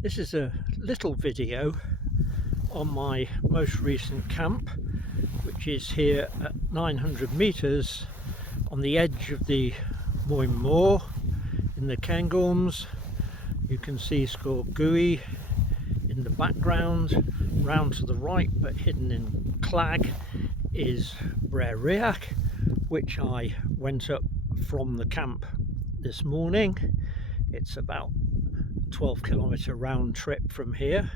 This is a little video on my most recent camp, which is here at 900 meters on the edge of the Moine Mhor in the Cairngorms. You can see Sgurgui in the background. Round to the right, but hidden in clag, is Brer Riach, which I went up from the camp this morning. It's about 12-kilometre round trip from here.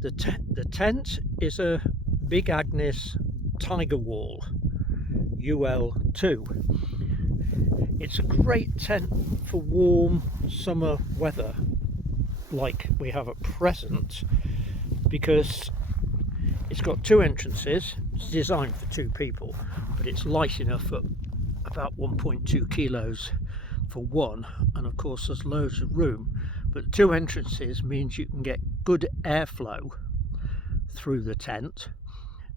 The tent is a Big Agnes Tiger Wall UL2. It's a great tent for warm summer weather like we have at present, because it's got two entrances. It's designed for two people, but it's light enough at about 1.2 kilos for one, and of course there's loads of room, but two entrances means you can get good airflow through the tent.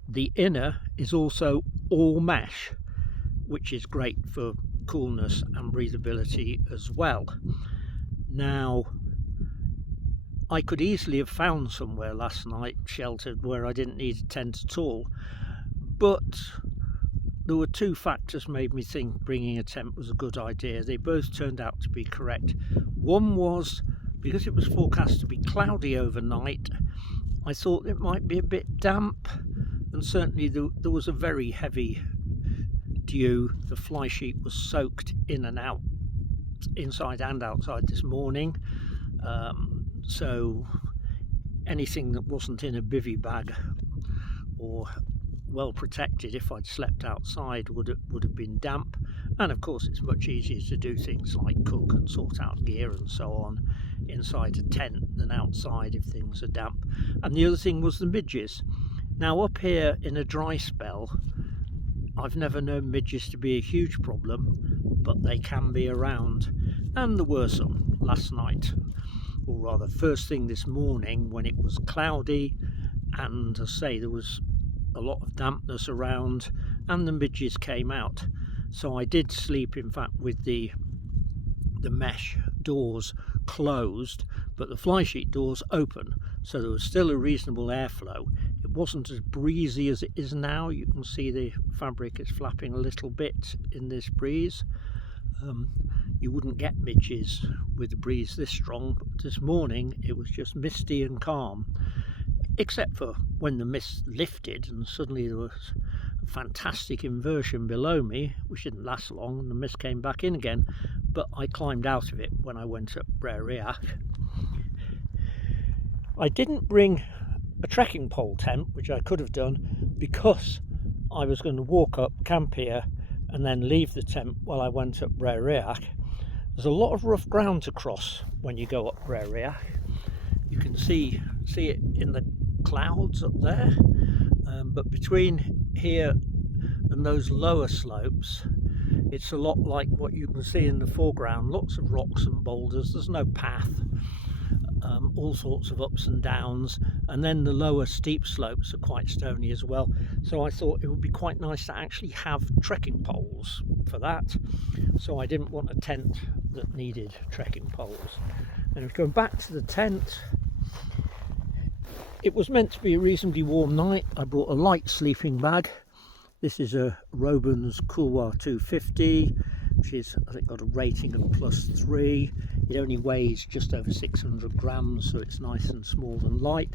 The inner is also all mesh, which is great for coolness and breathability as well. Now, I could easily have found somewhere last night sheltered where I didn't need a tent at all, but there were two factors made me think bringing a tent was a good idea. They both turned out to be correct. One was because it was forecast to be cloudy overnight. I thought it might be a bit damp, and certainly there was a very heavy dew. The fly sheet was soaked in and out, inside and outside this morning. So anything that wasn't in a bivvy bag or well protected, if I'd slept outside, would have been damp. And of course it's much easier to do things like cook and sort out gear and so on inside a tent than outside if things are damp. And the other thing was the midges. Now, up here in a dry spell, I've never known midges to be a huge problem, but they can be around, and there were some last night, or rather first thing this morning when it was cloudy, and I say there was a lot of dampness around and the midges came out. So I did sleep, in fact, with the mesh doors closed, but the fly sheet doors open, so there was still a reasonable airflow. It wasn't as breezy as it is now. You can see the fabric is flapping a little bit in this breeze. You wouldn't get midges with a breeze this strong, but this morning it was just misty and calm, except for when the mist lifted and suddenly there was a fantastic inversion below me, which didn't last long, and the mist came back in again, but I climbed out of it when I went up Brer Riach. I didn't bring a trekking pole tent, which I could have done, because I was going to walk up, camp here, and then leave the tent while I went up Brer Riach. There's a lot of rough ground to cross when you go up Brer Riach. You can see it in the clouds up there, but between here and those lower slopes, it's a lot like what you can see in the foreground. Lots of rocks and boulders. There's no path. All sorts of ups and downs, and then the lower steep slopes are quite stony as well. So I thought it would be quite nice to actually have trekking poles for that. So I didn't want a tent that needed trekking poles. And going back to the tent, it was meant to be a reasonably warm night. I brought a light sleeping bag. This is a Robin's Couloir 250, which is, I think, got a rating of +3. It only weighs just over 600 grams, so it's nice and small and light.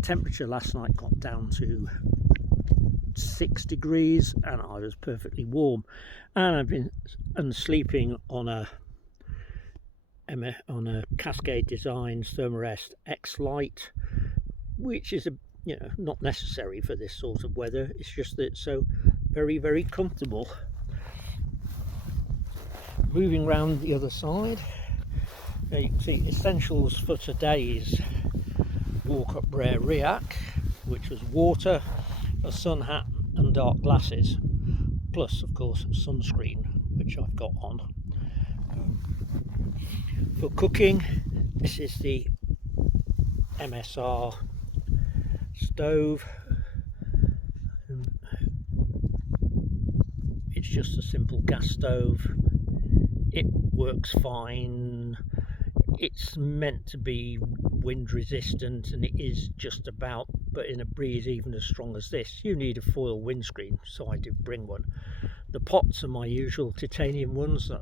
Temperature last night got down to 6 degrees and I was perfectly warm. And I've been sleeping on a Cascade Designs Thermarest X Lite, which is not necessary for this sort of weather. It's just that it's so very, very comfortable. Moving round the other side, there you can see essentials for today's walk up Brer Riach, which was water, a sun hat and dark glasses, plus of course sunscreen, which I've got on. For cooking, this is the MSR stove. It's just a simple gas stove. It works fine. it's meant to be wind resistant, and it is just about, but in a breeze even as strong as this you need a foil windscreen, so I did bring one. The pots are my usual titanium ones that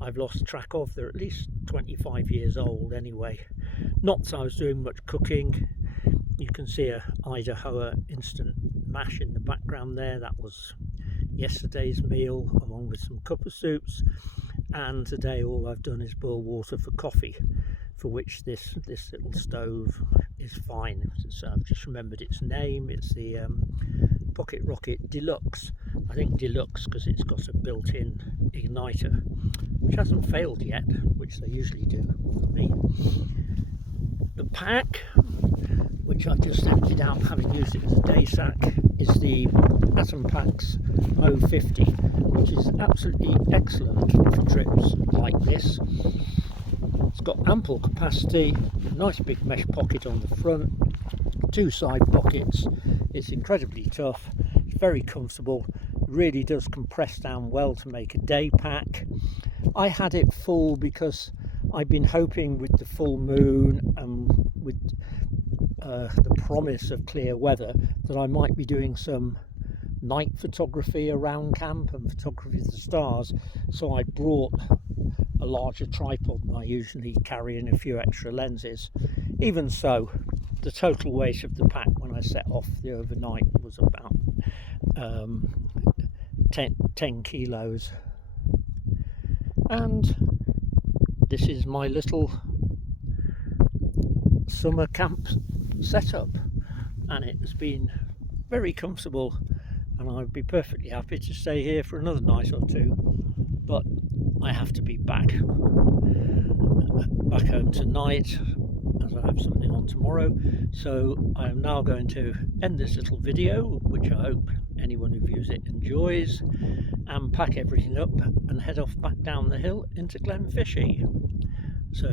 I've lost track of. They're at least 25 years old anyway. Not that I was doing much cooking. You can see a Idaho instant mash in the background there. That was yesterday's meal, along with some cup of soups. And today all I've done is boil water for coffee, for which this little stove is fine. So I've just remembered its name. It's the Pocket Rocket Deluxe. I think Deluxe because it's got a built-in igniter, which hasn't failed yet, which they usually do for me. The pack, which I've just emptied out having used it as a day sack, is the Atom Packs 050, which is absolutely excellent for trips like this. It's got ample capacity, a nice big mesh pocket on the front, 2 side pockets. It's incredibly tough, it's very comfortable, really does compress down well to make a day pack. I had it full because I've been hoping with the full moon and with the promise of clear weather that I might be doing some night photography around camp and photography of the stars, so I brought a larger tripod than I usually carry and a few extra lenses. Even so, the total weight of the pack when I set off the overnight was about 10 kilos. And this is my little summer camp setup, and it has been very comfortable, and I'd be perfectly happy to stay here for another night or two, but I have to be back home tonight as I have something on tomorrow. So I am now going to end this little video, which I hope anyone who views it enjoys, and pack everything up and head off back down the hill into Glenfishy.